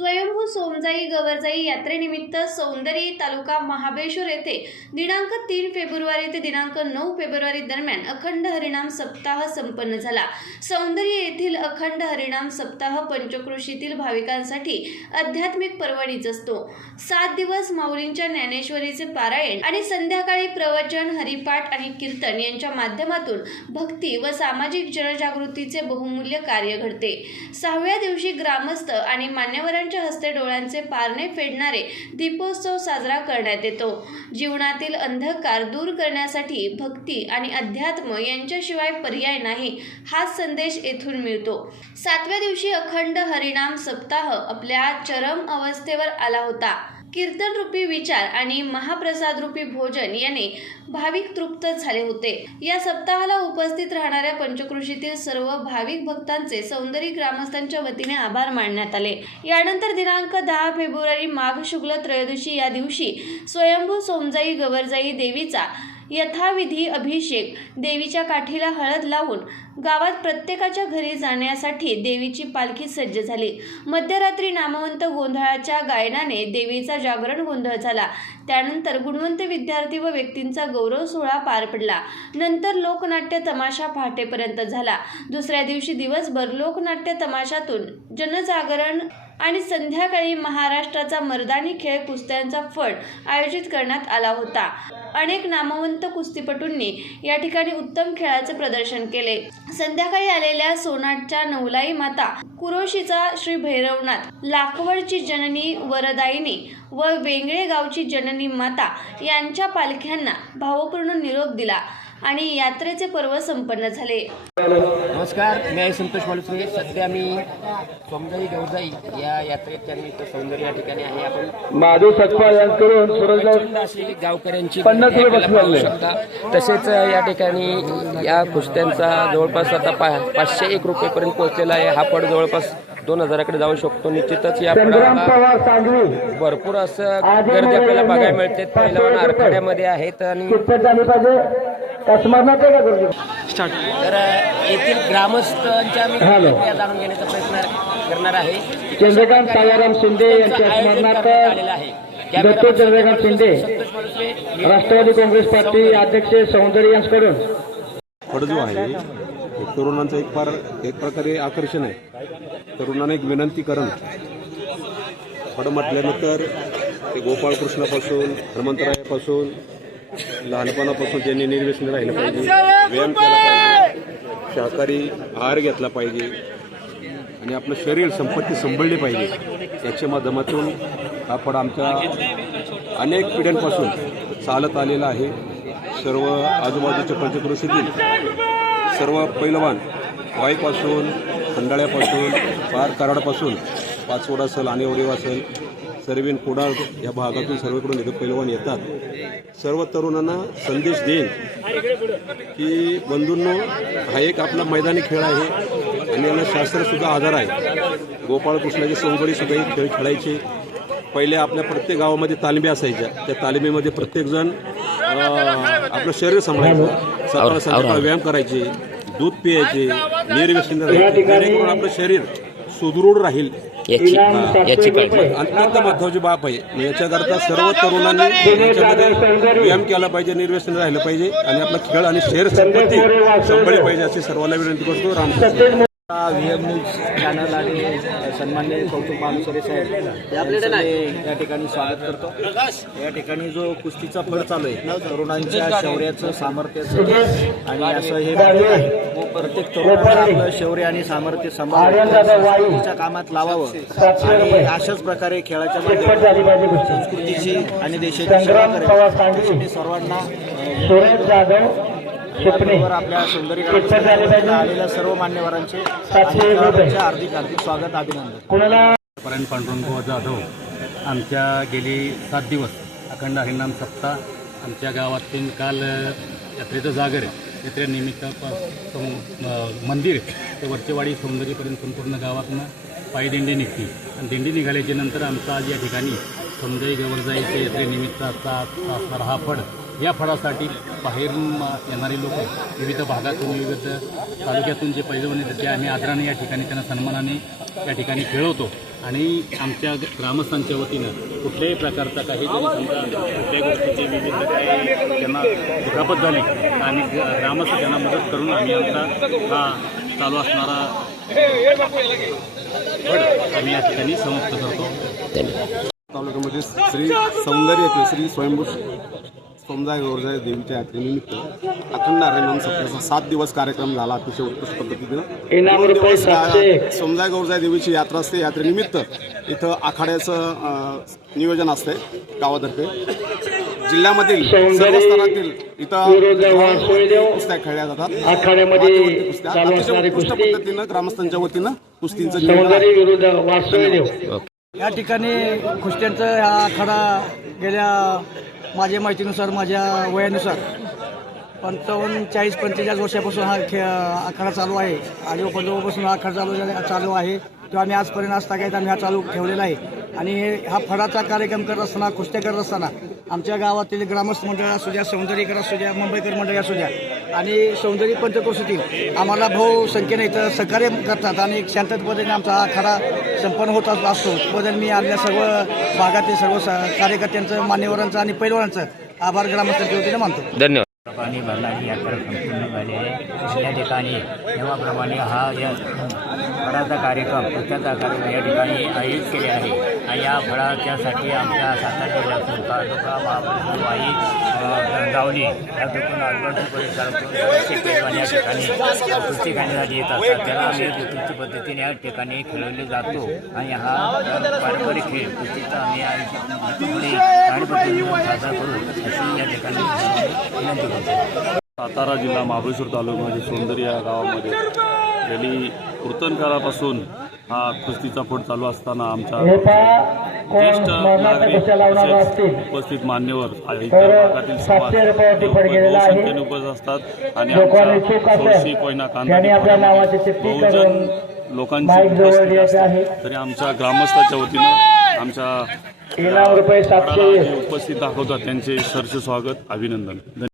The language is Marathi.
स्वयंभू सोमजाई गवरजाई यात्रेनिमित्त सौंदर्य तालुका महाबळेश्वर येथे दिनांक तीन फेब्रुवारी ते दिनांक नऊ फेब्रुवारी दरम्यान अखंड हरिणाम सप्ताह संपन्न झाला. सौंदर्य येथील अखंड हरिणाम सप्ताह पंचक्रोशीतील भाविकांसाठी आध्यात्मिक पर्वणीच असतो. सात दिवस माऊलींच्या ज्ञानेश्वरीचे पारायण आणि संध्याकाळी प्रवचन हरिपाठ आणि कीर्तन यांच्या माध्यमातून भक्ती व सामाजिक जनजागृतीचे बहुमूल्य कार्य घडते. सहाव्या दिवशी ग्रामस्थ आणि मान्यवरांच्या हस्ते डोळ्यांचे पारणे फेडणारे दीपोत्सव साजरा करण्यात येतो. जीवनातील अंधकार दूर करण्यासाठी भक्ती आणि अध्यात्म यांच्याशिवाय पर्याय नाही हाच संदेश येथून मिळतो. सातव्या दिवशी अखंड हरिणाम सप्ताह आपल्या चरम अवस्थेवर आला होता. कीर्तन रूपी विचार आणि महाप्रसाद रूपी भोजन याने भाविक तृप्त झाले होते. या सप्ताहाला उपस्थित राहणाऱ्या पंचकृषीतील सर्व भाविक भक्तांचे सौंदर्य ग्रामस्थांच्या वतीने आभार मानण्यात आले. यानंतर दिनांक दहा फेब्रुवारी माघ शुक्ल त्रयोदशी या दिवशी स्वयंभू सोमजाई गवरजाई देवीचा यथाविधी अभिषेक देवीच्या काठीला हळद लावून गावात प्रत्येकाच्या घरी जाण्यासाठी देवीची पालखी सज्ज झाली. मध्यरात्री नामवंत गोंधळाच्या गायनाने देवीचा जागरण गोंधळ झाला. त्यानंतर गुणवंत विद्यार्थी व व्यक्तींचा गौरव सोहळा पार पडला. नंतर लोकनाट्य तमाशा पहाटेपर्यंत झाला. दुसऱ्या दिवशी दिवसभर लोकनाट्य तमाशातून जनजागरण आणि संध्याकाळी महाराष्ट्राचा मर्दानी खेळ कुस्त्यांचा फट आयोजित करण्यात आला होता. अनेक नामवंत कुस्तीपटूंनी या ठिकाणी उत्तम खेळाचे प्रदर्शन केले. संध्याकाळी आलेल्या सोनाटच्या नवलाई माता कुरोशीचा श्री भैरवनाथ लाखवडची जननी वरदायिनी व वेंगळे गावची जननी माता यांच्या पालख्यांना भावपूर्ण निरोप दिला आणि यात्रेचे पर्व संपन्न झाले. नमस्कार मी आहे संतोष मालुसरे सध्या मी सोमजाई गौजाई या यात्रेत त्यानिमित्त सौंदर्य या ठिकाणी आहे. आपण महादेव सकपाळ यांकडून सूरजराव प्रचंड अशी गावकऱ्यांची. पाहू शकता. तसेच या ठिकाणी या कुस्त्यांचा जवळपास आता पा पाचशे एक रुपयेपर्यंत पोहोचलेला आहे. हा पड जवळपास दोन हजाराकडे जाऊ शकतो. निश्चितच या भरपूर असं गर्दी आपल्याला बघायला मिळते. पहिलवान आरखड्यामध्ये आहेत आणि तर येथील ग्रामस्थांच्या मी जाणून घेण्याचा प्रयत्न करणार आहे. चंद्रकांत सायाराम शिंदे यांच्या स्मरणार्थ करण्यात आलेलं आहे. दत्तू चंद्रकांत शिंदे राष्ट्रवादी काँग्रेस पार्टी अध्यक्ष सौंदर्य यांच्याकडून. फड जो आहे. एक तरुणांचं एक फार एक प्रकारे आकर्षण आहे. तरुणांना एक विनंतीकरण फड म्हटल्यानंतर ते गोपाळकृष्णापासून हनुमंतरायापासून लहानपणापासून ज्यांनी निर्व्यसन राहिलं पाहिजे व्यायाम केला पाहिजे शाकाहारी आहार घेतला पाहिजे आणि आपलं शरीर संपत्ती संभळली पाहिजे याच्या माध्यमातून हा फड आमच्या अनेक पिढ्यांपासून चालत आलेला आहे. सर्व आजूबाजूच्या पंचकृषीतील सर्व पैलवान वाईपासून खंडाळ्यापासून पार कराडपासून पाचवड असेल आणेवडीव असेल सर्वीन कुडाळ या भागातून सर्वकडून इथं पैलवान येतात. सर्व तरुणांना संदेश देईन की बंधूंनो हा एक आपला मैदानी खेळ आहे आणि याला शास्त्रसुद्धा आधार आहे. गोपाळकृष्णाची सौंदर्य सुद्धा हे खेळ खेळायचे. पहिले आपल्या प्रत्येक गावामध्ये तालमी असायच्या. त्या तालमीमध्ये प्रत्येकजण आपलं शरीर सांभाळायचं. सकाळ संध्याकाळ व्यायाम करायचे. दूध पियायचे निर्व्यसन जेणेकरून आपलं शरीर सुदृढ राहील. याची याची. अत्यंत महत्वाची बाब आहे. याच्याकरता सर्व तरुणांनी याच्यामध्ये व्यायाम केला पाहिजे निर्व्यसन राहिलं पाहिजे. आणि आपला खेळ आणि शरीर संपत्ती सांभाळली पाहिजे अशी सर्वांना विनंती करतो. Ramkrishna Satyej V M news channel आणि सन्मान्य कौतुक मालुसरे साहेब या ठिकाणी स्वागत करतो. या ठिकाणी जो कुस्तीचा फळ चालू आहे तरुणांच्या शौर्याचं सामर्थ्याचं आणि असं हे प्रत्येक तरुणानं आपलं शौर्य आणि सामर्थ्य सांभाळून कुस्तीच्या कामात लावावं. आणि अशाच प्रकारे खेळाच्या संस्कृतीची आणि देशाची सेवा सर्वांना आपल्या आलेल्या सर्व मान्यवरांचे हार्दिक हार्दिक स्वागत अभिनंदन. पर्यंत पांडुरंग जाधव आमच्या गेली सात दिवस. अखंड हरिनाम सप्ताह. आमच्या गावातून काल यात्रेचं जागर यात्रेनिमित्त मंदिर ते वरचेवाडी सौंदर्यपर्यंत संपूर्ण गावातनं पायदिंडी निघते. आणि दिंडी निघाल्याच्या नंतर आमचा आज या ठिकाणी सौंदर्य गवरजाईच्या यात्रेनिमित्त आजचा असणारा हा फड या फळासाठी बाहेरून येणारे लोक विविध भागातून विविध तालुक्यातून जे पैलवान येतात ते आम्ही आदराने या ठिकाणी त्यांना सन्मानाने या ठिकाणी खेळवतो. आणि आमच्या ग्रामस्थांच्या वतीनं कुठल्याही प्रकारचा काही जरी समजा कुठल्याही गोष्टीचे विविध काही त्यांना दुखापत झाली आणि ग्रामस्थ त्यांना मदत करून आम्ही आमचा हा चालू असणारा आम्ही या ठिकाणी समाप्त करतो. तालुक्यामध्ये श्री सौंदर्य श्री स्वयंभू समुदाय गौरजाय देवीच्या यात्रेनिमित्त अखंड हरिनाम सप्ताहाचा सात दिवस कार्यक्रम झाला अतिशय उत्कृष्ट पद्धतीनं. इनाम दोन रुपये दिवस सातशे एक. या समुदाय गौरजाय देवीची यात्रा असते. यात्रेनिमित्त इथं आखाड्याचं नियोजन असते गावातर्फे. जिल्ह्यामधील सर्व स्तरातील इथं कुस्त्या खेळल्या जातात. आखाड्यामध्ये अतिशय असणारी उत्कृष्ट कुस्ती. पद्धतीनं ग्रामस्थांच्या वतीनं कुस्तींचं नियोजन या ठिकाणी कुस्त्यांचा हा आखाडा गेल्या माझ्या माहितीनुसार माझ्या वयानुसार. पंचावन्न चाळीस पंचेचाळीस वर्षापासून हा खे आखाडा चालू आहे. आणि पंधरापासून हा आखाडा चालू झाला- चालू आहे. तो आम्ही आजपर्यंत आज तागायत आम्ही हा चालू ठेवलेला आहे. आणि हे- हा फडाचा कार्यक्रम करत असताना कुस्त्या करत असताना आमच्या गावातील ग्रामस्थ मंडळ असू द्या सौंदर्यकर असू द्या मुंबईकर मंडळी असू द्या आणि सौंदर्य पंचक्रोशीतील आम्हाला भाऊ संख्येने इथं सहकार्य करतात आणि एक शांतत पद्धतीने आमचा हा आखाडा संपन्न होत अस- असतो. बदल मी आपल्या सर्व भागातील सर्व स- कार्यकर्त्यांचं मान्यवरांचं आणि पैलवानांचं आभार ग्रामस्थांच्या वतीने मानतो. धन्यवाद. प्रमाणे भरणारी यात्रा संपूर्ण झाली आहे. या ठिकाणी तेव्हाप्रमाणे हा या फळाचा कार्यक्रम पुस्तकाचा कार्यक्रम या ठिकाणी आयोजित केले आहे. आणि या फळाच्यासाठी आमच्या सातारा जिल्ह्यातून तालुका वाई अ, गावली या ठिकाणी आजूबाजू या ठिकाणी कुस्ती खेळण्यासाठी येत असतात त्याला आम्ही कुस्ती पद्धतीने या ठिकाणी खेळवले जातो. आणि हा पारंपरिक खेळ कुस्तीचा आम्ही साजरा करू अशी या ठिकाणी विनंती करतो. सातारा जिल्हा महाबळेश्वर तालुक्यामध्ये सौंदर्य या गावामध्ये. गेली काळापासून हा कुस्तीचा फड चालू असताना आमच्या ज्येष्ठ नागरिक उपस्थित मान्यवर भागातील समाज. बहुसंख्येने उपस्थित असतात आणि आमच्या कोयना कांदा बहुजन लोकांची उपस्थिती. असते तरी आमच्या ग्रामस्थाच्या वतीनं आमच्या उपस्थित दाखवतात. त्यांचे सरचे स्वागत अभिनंदन.